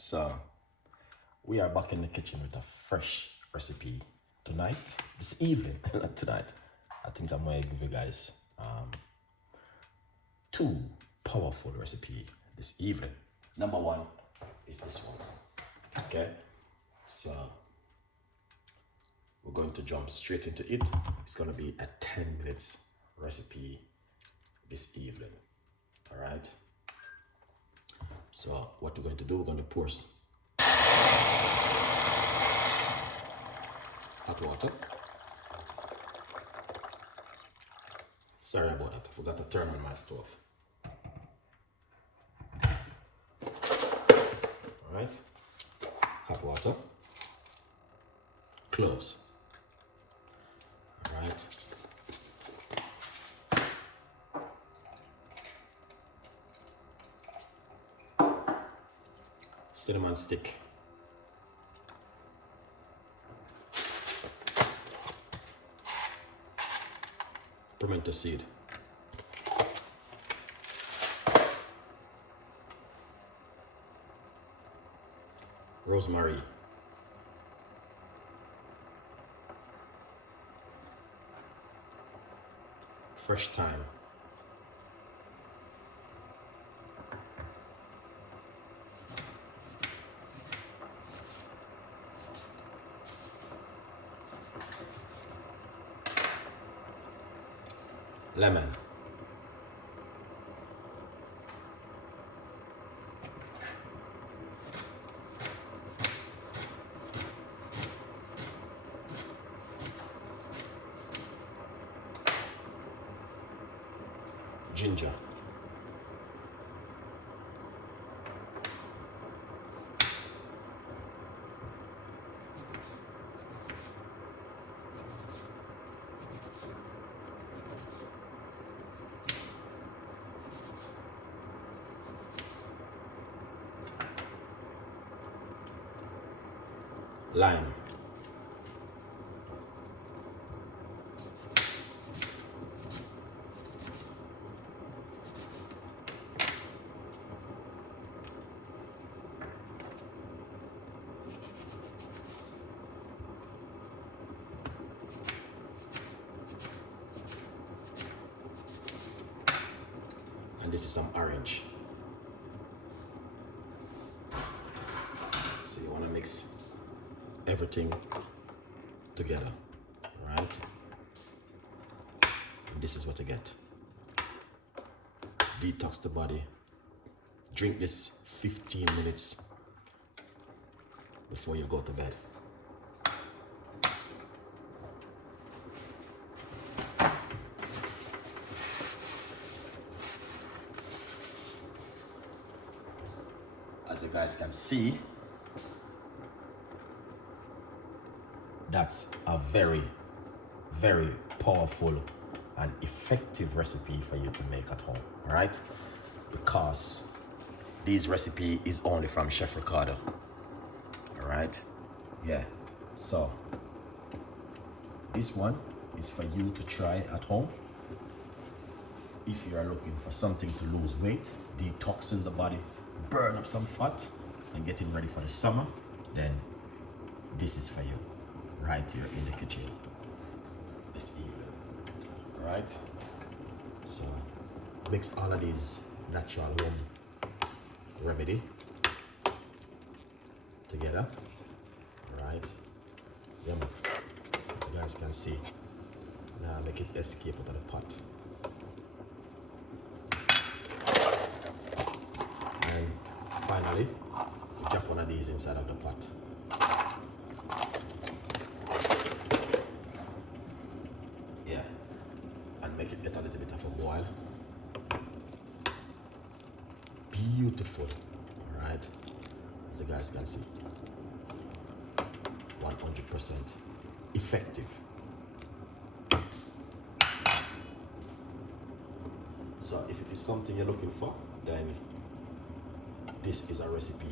So we are back in the kitchen with a fresh recipe tonight, this evening, not tonight. I think I'm gonna give you guys two powerful recipe this evening. Number one is this one. Okay, so we're going to jump straight into it. It's gonna be a 10 minutes recipe this evening. All right. So what we're going to do, we're going to pour hot water. Sorry about that, I forgot to turn on my stove. All right, hot water, cloves. All right. Cinnamon stick. Pimento seed. Rosemary. Fresh thyme. Lemon. Ginger. Lime. And this is some orange. So you want to mix everything together, right? And this is what you get. Detox the body. Drink this 15 minutes before you go to bed. As you guys can see, that's a very, very powerful and effective recipe for you to make at home, all right? Because this recipe is only from Chef Ricardo, all right? Yeah, so this one is for you to try at home. If you are looking for something to lose weight, detoxing the body, burn up some fat, and getting ready for the summer, then this is for you, right here in the kitchen this evening. All right, so mix all of these natural home remedy together. All right, yeah, so you guys can see. Now make it escape out of the pot. And finally, drop one of these inside of the pot. Yeah, and make it get a little bit of a boil. Beautiful, all right, as you guys can see, 100% effective. So if it is something you're looking for, then this is a recipe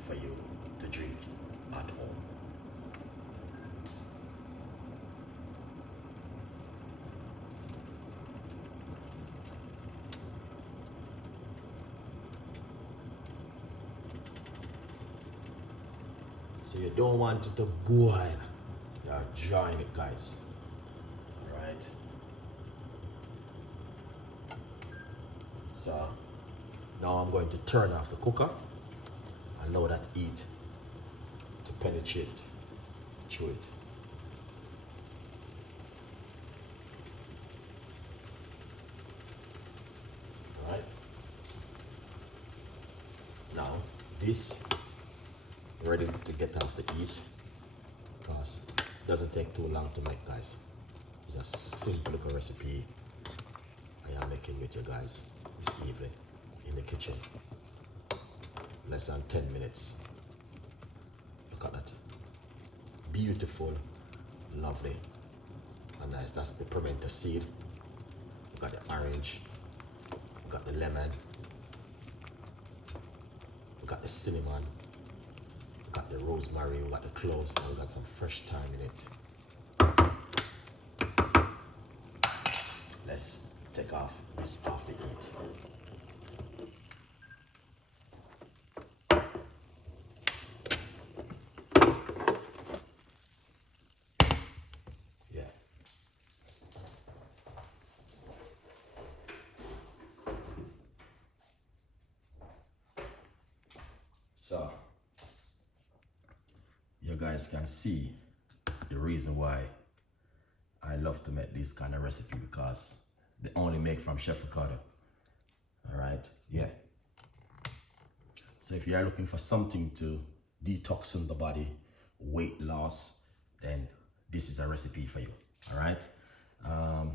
for you to drink at home. So you don't want it to boil. You're drying it, guys. Right? So now I'm going to turn off the cooker. Allow that heat to penetrate through it. Alright. Now this ready to get off the heat because it doesn't take too long to make, guys. It's a simple little recipe I am making with you guys this evening in the kitchen. Less than 10 minutes. Look at that. Beautiful, lovely, and nice. That's the pimento seed. We got the orange, we got the lemon, we got the cinnamon, we got the rosemary, we got the cloves, and we got some fresh thyme in it. Let's take off this off the heat. So you guys can see the reason why I love to make this kind of recipe, because they only make from Chef Ricardo. All right, yeah. So if you are looking for something to detox in the body, weight loss, then this is a recipe for you. All right. Hold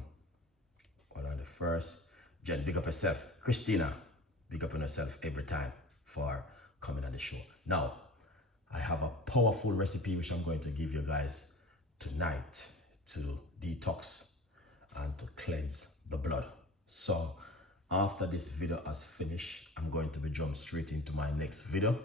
on, the first. Jen, big up yourself. Christina, big up on yourself every time for coming on the show. Now, I have a powerful recipe which I'm going to give you guys tonight to detox and to cleanse the blood. So after this video has finished, I'm going to be jumped straight into my next video,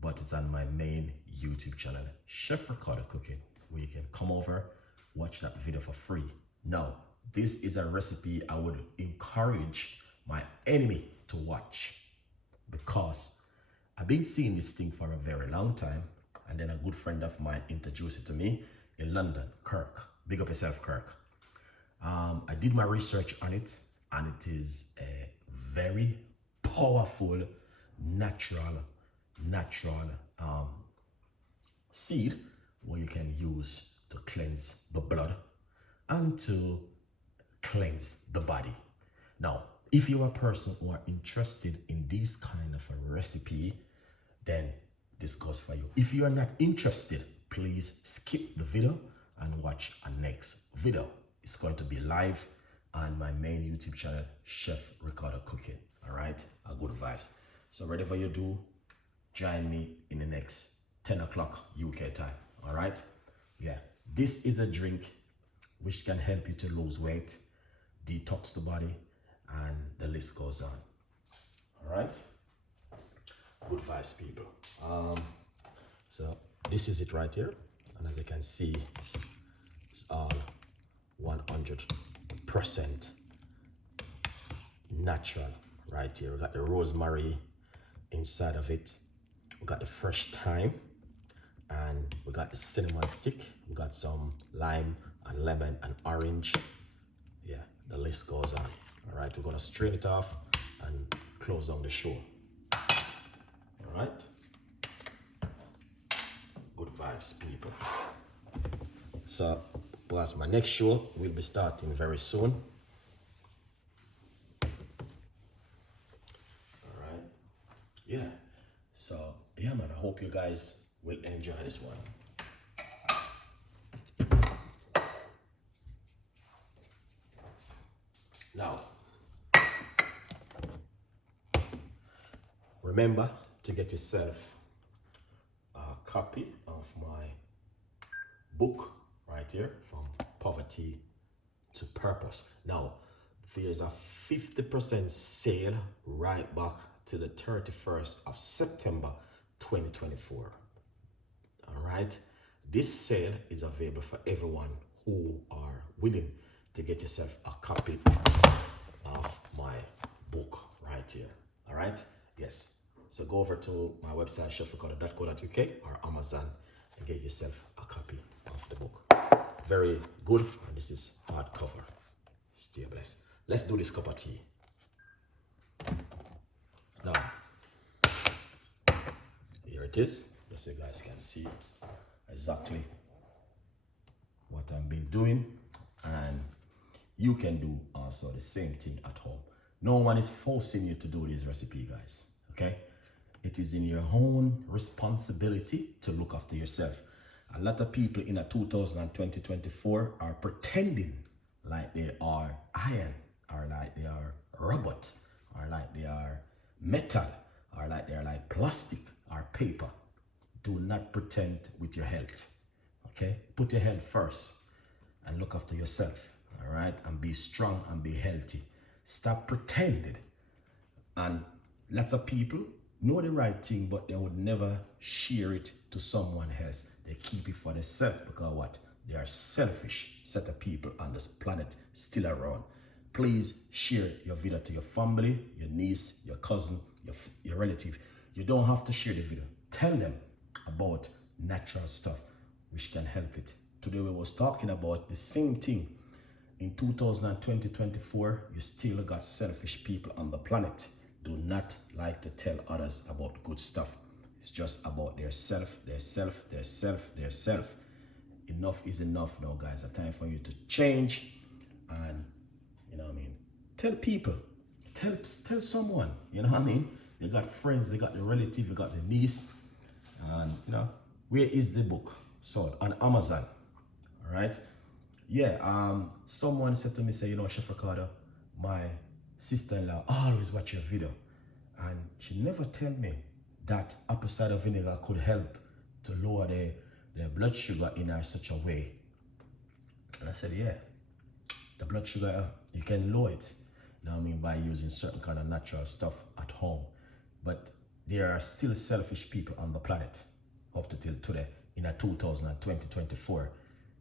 but it's on my main YouTube channel, Chef Ricardo Cooking, where you can come over, watch that video for free. Now, this is a recipe I would encourage my enemy to watch, because I've been seeing this thing for a very long time, and then a good friend of mine introduced it to me in London, Kirk. Big up yourself, Kirk. I did my research on it, and it is a very powerful, natural seed where you can use to cleanse the blood and to cleanse the body. Now, if you're a person who are interested in this kind of a recipe, then this goes for you. If you are not interested, please skip the video and watch our next video. It's going to be live on my main YouTube channel, Chef Ricardo Cooking. All right, a good vibes. So whatever you do, join me in the next 10 o'clock UK time. All right, yeah, this is a drink which can help you to lose weight, detox the body, and the list goes on. All right, good vibes, people. So this is it right here, and as you can see, it's all 100% natural right here. We got the rosemary inside of it, we got the fresh thyme, and we got the cinnamon stick, we got some lime and lemon and orange. Yeah, the list goes on. All right, we're gonna strain it off and close down the show. All right, good vibes, people. So plus my next show will be starting very soon. All right, yeah. So yeah, man, I hope you guys will enjoy this one. Now, remember to get yourself a copy of my book right here, From Poverty to Purpose. Now, there's a 50% sale right back to the 31st of September 2024. All right, this sale is available for everyone who are willing to get yourself a copy of my book right here. All right, yes, So go over to my website, chefricardo.co.uk or Amazon and get yourself a copy of the book. Very good, and this is hardcover. Stay blessed. Let's do this cup of tea. Now, here it is. Just so you guys can see exactly what I've been doing, and you can do also the same thing at home. No one is forcing you to do this recipe, guys, okay? It is in your own responsibility to look after yourself. A lot of people in a 2024 are pretending like they are iron, or like they are robot, or like they are metal, or like they are like plastic or paper. Do not pretend with your health, okay? Put your health first and look after yourself, all right? And be strong and be healthy. Stop pretending. And lots of people know the right thing, but they would never share it to someone else. They keep it for themselves because what? They are selfish set of people on this planet still around. Please share your video to your family, your niece, your cousin, your relative. You don't have to share the video. Tell them about natural stuff which can help it. Today we was talking about the same thing. In 2024, you still got selfish people on the planet. Do not like to tell others about good stuff. It's just about their self, their self, their self, their self. Enough is enough now, guys. It's time for you to change, and you know what I mean, tell people, tell someone, you know what I mean. You got friends, you got the relative, you got the niece, and you know, where is the book? So on Amazon, all right. Yeah, someone said to me, say, you know, Chef Ricardo, my sister-in-law always watch your video, and she never tell me that apple cider vinegar could help to lower the blood sugar in her such a way. And I said, yeah, the blood sugar, you can lower it, you know what I mean, by using certain kind of natural stuff at home. But there are still selfish people on the planet up to till today in a 2024.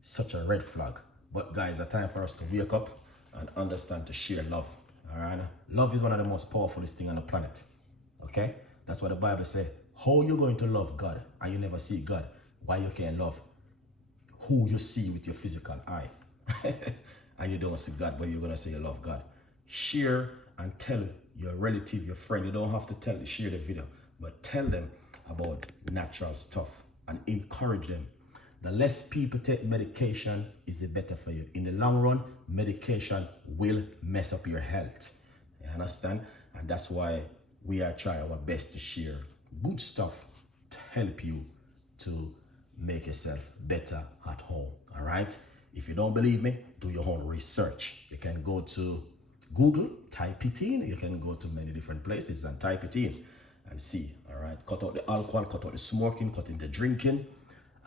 Such a red flag. But guys, it's time for us to wake up and understand to share love. All right? Love is one of the most powerful things on the planet. Okay? That's what the Bible says. How you going to love God and you never see God? Why you can't love who you see with your physical eye? And you don't see God, but you're going to say you love God. Share and tell your relative, your friend. You don't have to share the video, but tell them about natural stuff and encourage them. The less people take medication is the better for you. In the long run, medication will mess up your health. You understand? And that's why we are trying our best to share good stuff to help you to make yourself better at home. All right? If you don't believe me, do your own research. You can go to Google, type it in. You can go to many different places and type it in and see. All right? Cut out the alcohol, cut out the smoking, cut in the drinking,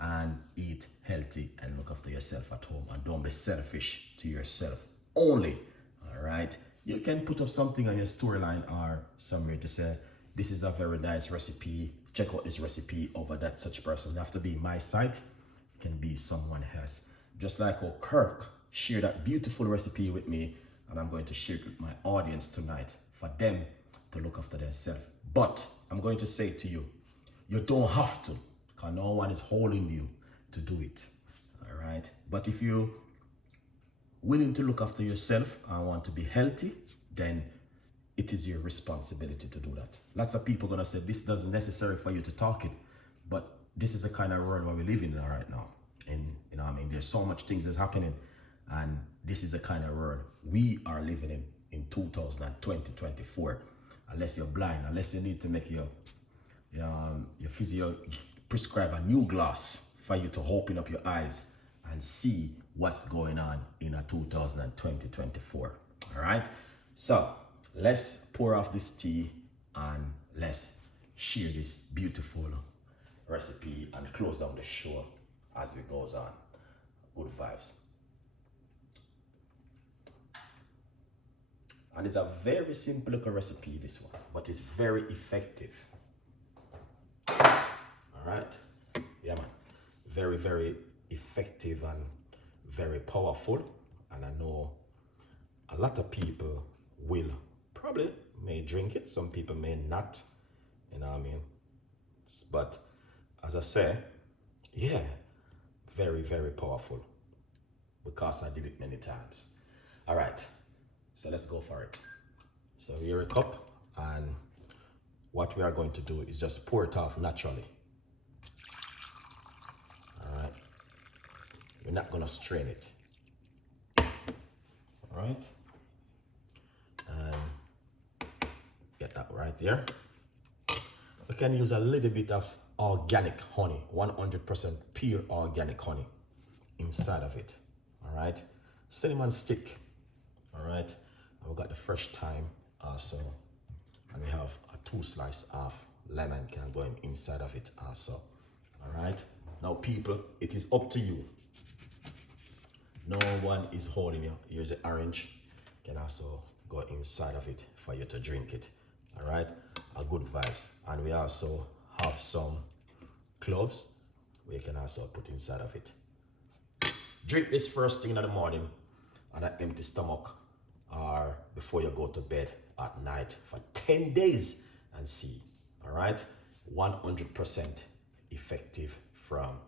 and eat healthy and look after yourself at home, and don't be selfish to yourself only. All right, you can put up something on your storyline or somewhere to say, this is a very nice recipe, check out this recipe over that such person. You have to be my site, it can be someone else. Just like how Kirk shared that beautiful recipe with me, and I'm going to share it with my audience tonight for them to look after themselves. But I'm going to say to you, you don't have to, because no one is holding you to do it. All right. But if you're willing to look after yourself and want to be healthy, then it is your responsibility to do that. Lots of people are gonna say this doesn't necessary for you to talk it, but this is the kind of world where we live in right now. And you know, I mean, there's so much things that's happening, and this is the kind of world we are living in 2024. Unless you're blind, unless you need to make your physio prescribe a new glass for you to open up your eyes and see what's going on in a 2024. All right, so let's pour off this tea and let's share this beautiful recipe and close down the show as it goes on. Good vibes. And it's a very simple little recipe, this one, but it's very effective. All right, yeah man, very, very effective and very powerful. And I know a lot of people will probably may drink it, some people may not, You know what I mean? But as I say, yeah, very, very powerful because I did it many times. All right, so let's go for it. So here a cup, and what we are going to do is just pour it off naturally. All right, we're not gonna strain it. All right, and get that right there. We can use a little bit of organic honey, 100% pure organic honey inside of it. All right, cinnamon stick. All right, and we got the fresh thyme also, and we have a 2 slice of lemon can go inside of it also. All right, now people, it is up to you. No one is holding you. Here's the orange, can also go inside of it for you to drink it. All right, a good vibes. And we also have some cloves we can also put inside of it. Drink this first thing in the morning on an empty stomach, or before you go to bed at night for 10 days and see. All right, 100% effective from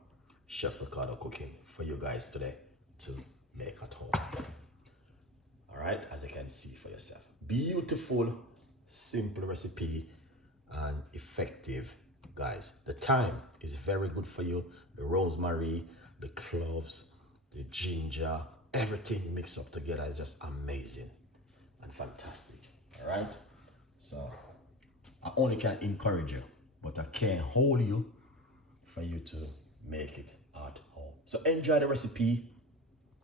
Chef Ricardo cooking for you guys today to make at home. All right, as you can see for yourself, beautiful, simple recipe and effective, guys. The thyme is very good for you. The rosemary, the cloves, the ginger, everything mixed up together is just amazing and fantastic. All right, so I only can encourage you, but I can't hold you for you to make it at home. So enjoy the recipe.